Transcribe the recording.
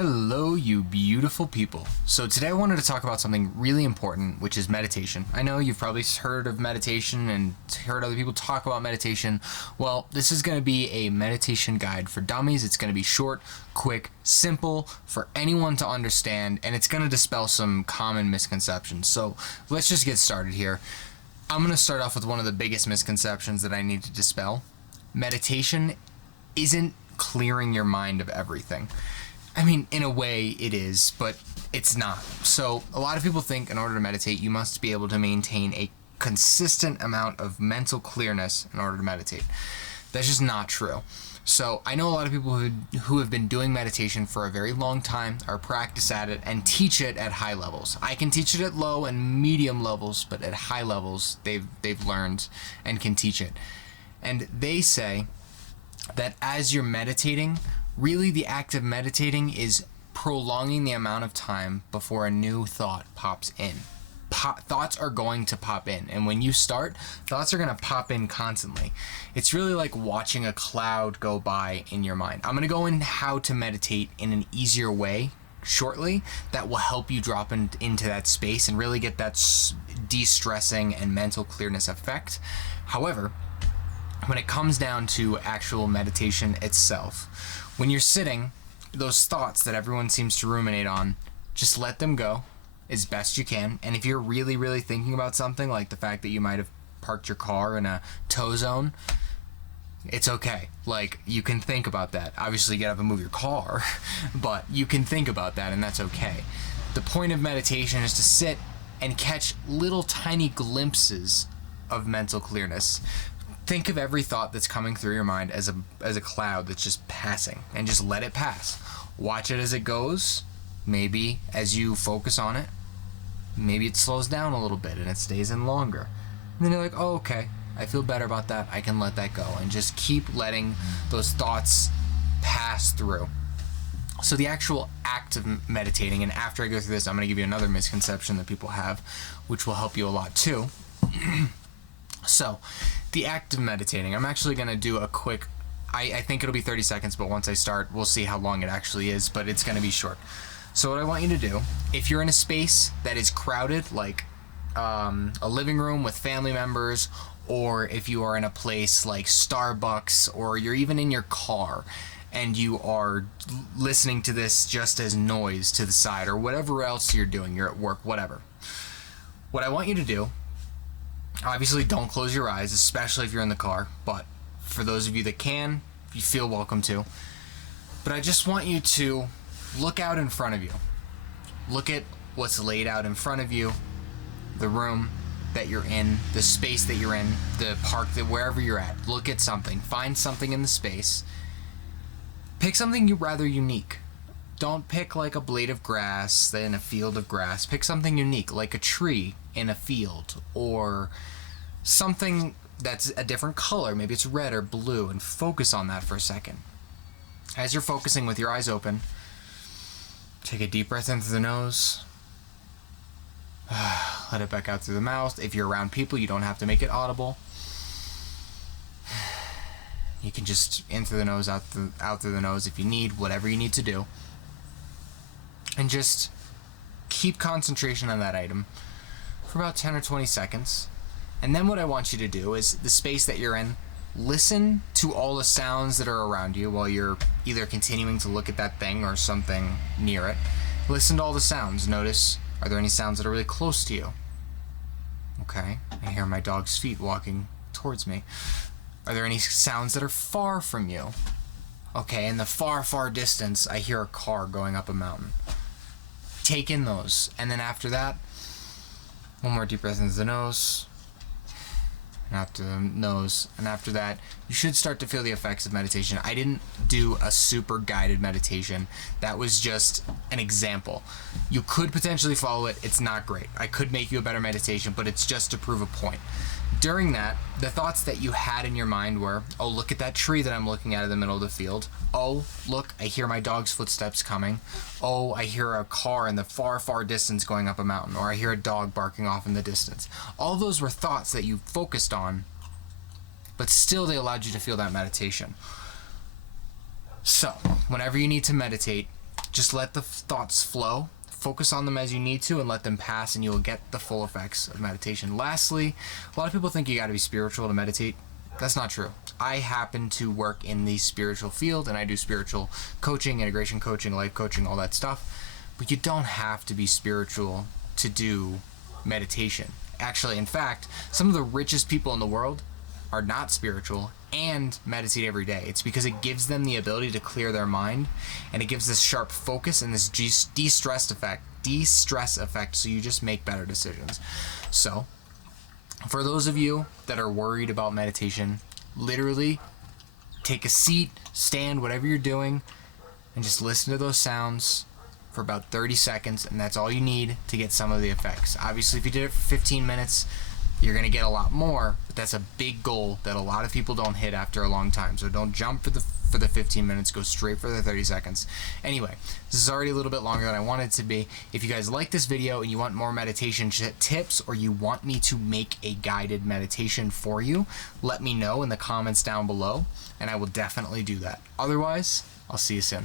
Hello, you beautiful people. So today I wanted to talk about something really important, which is meditation. I know you've probably heard of meditation and heard other people talk about meditation. Well, this is going to be a meditation guide for dummies. It's going to be short, quick, simple for anyone to understand, and it's going to dispel some common misconceptions. So let's just get started here. I'm going to start off with one of the biggest misconceptions that I need to dispel. Meditation isn't clearing your mind of everything. I mean, in a way it is, but it's not. So a lot of people think in order to meditate, you must be able to maintain a consistent amount of mental clearness in order to meditate. That's just not true. So I know a lot of people who have been doing meditation for a very long time, are practice at it, and teach it at high levels. I can teach it at low and medium levels, but at high levels, they've learned and can teach it. And they say that as you're meditating, really, the act of meditating is prolonging the amount of time before a new thought pops in. Thoughts are going to pop in, and when you start, thoughts are going to pop in constantly. It's really like watching a cloud go by in your mind. I'm going to go in how to meditate in an easier way shortly that will help you drop into that space and really get that de-stressing and mental clearness effect. However, when it comes down to actual meditation itself, when you're sitting, those thoughts that everyone seems to ruminate on, just let them go as best you can. And if you're really, really thinking about something, like the fact that you might have parked your car in a tow zone, it's okay. Like, you can think about that. Obviously, get up and move your car, but you can think about that, and that's okay. The point of meditation is to sit and catch little tiny glimpses of mental clearness. Think of every thought that's coming through your mind as a cloud that's just passing, and just let it pass. Watch it as it goes. Maybe as you focus on it, maybe it slows down a little bit and it stays in longer. And then you're like, oh, okay, I feel better about that. I can let that go, and just keep letting those thoughts pass through. So the actual act of meditating, and after I go through this, I'm going to give you another misconception that people have, which will help you a lot too. So, the act of meditating, I'm actually going to do a quick, I think it'll be 30 seconds, but once I start, we'll see how long it actually is, but it's going to be short. So what I want you to do, if you're in a space that is crowded, like a living room with family members, or if you are in a place like Starbucks, or you're even in your car, and you are listening to this just as noise to the side, or whatever else you're doing, you're at work, whatever. What I want you to do, obviously, don't close your eyes, especially if you're in the car, but for those of you that can, you feel welcome to. But I just want you to look out in front of you. Look at what's laid out in front of you, the room that you're in, the space that you're in, the park, wherever you're at. Look at something. Find something in the space. Pick something rather unique. Don't pick like a blade of grass in a field of grass. Pick something unique, like a tree in a field, or something that's a different color. Maybe it's red or blue, and focus on that for a second. As you're focusing with your eyes open, take a deep breath in through the nose. Let it back out through the mouth. If you're around people, you don't have to make it audible. You can just in through the nose, out through the nose if you need, whatever you need to do. And just keep concentration on that item for about 10 or 20 seconds. And then what I want you to do is, the space that you're in, listen to all the sounds that are around you while you're either continuing to look at that thing or something near it. Listen to all the sounds. Notice, are there any sounds that are really close to you? Okay, I hear my dog's feet walking towards me. Are there any sounds that are far from you? Okay, in the far, far distance, I hear a car going up a mountain. Take in those, and then after that, one more deep breath into the nose, and out the nose, and after that, you should start to feel the effects of meditation. I didn't do a super guided meditation. That was just an example. You could potentially follow it. It's not great. I could make you a better meditation, but it's just to prove a point. During that, the thoughts that you had in your mind were, oh, look at that tree that I'm looking at in the middle of the field. Oh, look, I hear my dog's footsteps coming. Oh, I hear a car in the far, far distance going up a mountain. Or I hear a dog barking off in the distance. All those were thoughts that you focused on, but still they allowed you to feel that meditation. So, whenever you need to meditate, Just let the thoughts flow. Focus on them as you need to and let them pass, and you will get the full effects of meditation. Lastly, a lot of people think you got to be spiritual to meditate. That's not true. I happen to work in the spiritual field, and I do spiritual coaching, integration coaching, life coaching, all that stuff. But you don't have to be spiritual to do meditation. Actually, in fact, some of the richest people in the world are not spiritual and meditate every day. It's because it gives them the ability to clear their mind, and it gives this sharp focus and this de-stress effect, so you just make better decisions. So, for those of you that are worried about meditation, literally take a seat, stand, whatever you're doing, and just listen to those sounds for about 30 seconds, and that's all you need to get some of the effects. Obviously, if you did it for 15 minutes, you're going to get a lot more, but that's a big goal that a lot of people don't hit after a long time. So don't jump for the 15 minutes, go straight for the 30 seconds. Anyway, this is already a little bit longer than I wanted it to be. If you guys like this video and you want more meditation tips, or you want me to make a guided meditation for you, let me know in the comments down below, and I will definitely do that. Otherwise, I'll see you soon.